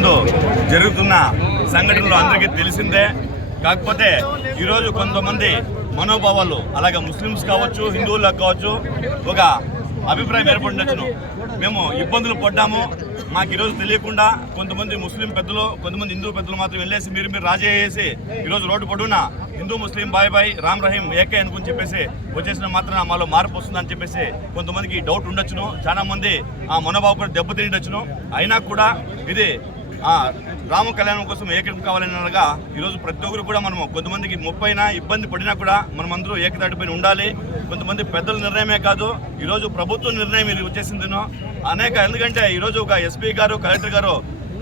ముందు జరుగుతున్న సంఘటనలు అందరికీ తెలిసిందే. కాకపోతే ఈరోజు కొంతమంది మనోభావాలు అలాగే ముస్లిమ్స్ కావచ్చు, హిందువులకు కావచ్చు ఒక అభిప్రాయం ఏర్పడినచ్చును. మేము ఇబ్బందులు పడ్డాము, మాకు ఈరోజు తెలియకుండా కొంతమంది ముస్లిం పెద్దలు, కొంతమంది హిందూ పెద్దలు మాత్రం వెళ్ళేసి మీరు రాజీ చేసి ఈరోజు రోడ్డు పొడవున హిందూ ముస్లిం బాయ్ బాయ్ రామ్ రహీం ఏకే అనుకుని చెప్పేసి వచ్చేసిన మాత్రం మాలో మార్పు వస్తుందని చెప్పేసి కొంతమందికి డౌట్ ఉండొచ్చును. చాలా మంది ఆ మనోభావం కూడా దెబ్బతినొచ్చును. అయినా కూడా ఇది రామ కళ్యాణం కోసం ఏకం కావాలని అనగా ఈరోజు ప్రతి ఒక్కరు కూడా మనము కొంతమందికి ముప్పైనా ఇబ్బంది పడినా కూడా మనమందరూ ఏకతాటిపైన ఉండాలి. కొంతమంది పెద్దల నిర్ణయమే కాదు, ఈరోజు ప్రభుత్వ నిర్ణయం ఇది వచ్చేసిందినో ఎందుకంటే ఈరోజు ఒక ఎస్పీ గారు, కలెక్టర్ గారు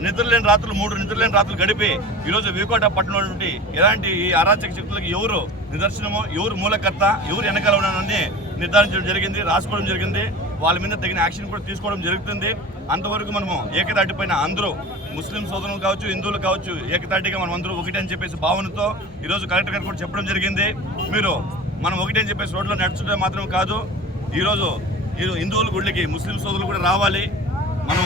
నిద్రలేని రాత్రులు 3 నిద్రలేని రాత్రులు గడిపి ఈరోజు వికోట పట్టణం నుండి ఎలాంటి ఈ అరాచక శక్తులకు ఎవరు నిదర్శనమో, ఎవరు మూలకర్త, ఎవరు వెనకాల ఉన్నారని నిర్ధారించడం జరిగింది, రాసుకోవడం జరిగింది. వాళ్ళ మీద తగిన యాక్షన్ కూడా తీసుకోవడం జరుగుతుంది. అంతవరకు మనము ఏకతాటిపైన అందరూ ముస్లిం సోదరులు కావచ్చు, హిందువులు కావచ్చు ఏకతాటిగా మనం అందరూ ఒకటి అని చెప్పేసి భావనతో ఈరోజు కలెక్టర్ గారు కూడా చెప్పడం జరిగింది. మనం ఒకటి అని చెప్పేసి రోడ్లో నడుచుకుంటే మాత్రం కాదు, ఈరోజు హిందువుల గుడికి ముస్లిం సోదరులు కూడా రావాలి. మనం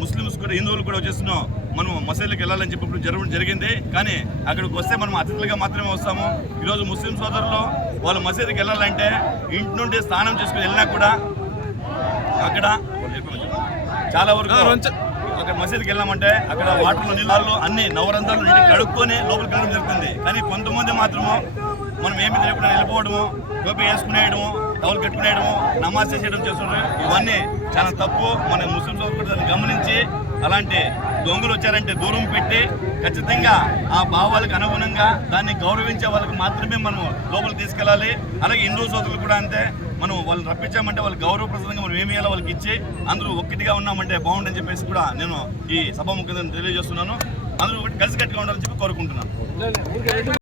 ముస్లిమ్స్ కూడా హిందువులు కూడా వచ్చేస్తున్నాం, మనం మసీదులకు వెళ్ళాలని చెప్పి జరగడం జరిగింది. కానీ అక్కడికి వస్తే మనం అతిథులుగా మాత్రమే వస్తాము. ఈరోజు ముస్లిం సోదరులు వాళ్ళు మసీదుకి వెళ్ళాలంటే ఇంటి నుండి స్నానం చేసుకుని వెళ్ళినా కూడా అక్కడ చాలా వరకు అక్కడ మసీదుకి వెళ్ళామంటే అక్కడ వాటర్లో నీళ్ళు అన్ని నవరంధ్రాలు నీటి కడుక్కొని లోపలికి వెళ్ళడం జరుగుతుంది. కానీ కొంతమంది మాత్రము మనం ఏమి తెలియకుండా వెళ్ళిపోవడము, టోపీ వేసుకునేయడము, టవల్ కట్టుకునేయడము, నమాజ్ చేసేయడం చేస్తున్నారు. ఇవన్నీ చాలా తప్పు. మన ముస్లిం సోదరులు గమనించి అలాంటి దొంగలు వచ్చారంటే దూరం పెట్టి ఖచ్చితంగా ఆ భావాలకు అనుగుణంగా దాన్ని గౌరవించే వాళ్ళకి మాత్రమే మనం లోపలికి తీసుకెళ్ళాలి. అలాగే హిందూ సోదరులు కూడా అంతే. మనం వాళ్ళని రప్పించామంటే వాళ్ళు గౌరవప్రదంగా మనం ఏమి చేయాలో వాళ్ళకి ఇచ్చి అందరూ ఒక్కటిగా ఉన్నామంటే బాగుండని చెప్పేసి కూడా నేను ఈ సభాముఖంగా తెలియజేస్తున్నాను. అందరూ ఒకటి కలిసికట్టుగా ఉండాలని చెప్పి కోరుకుంటున్నాను.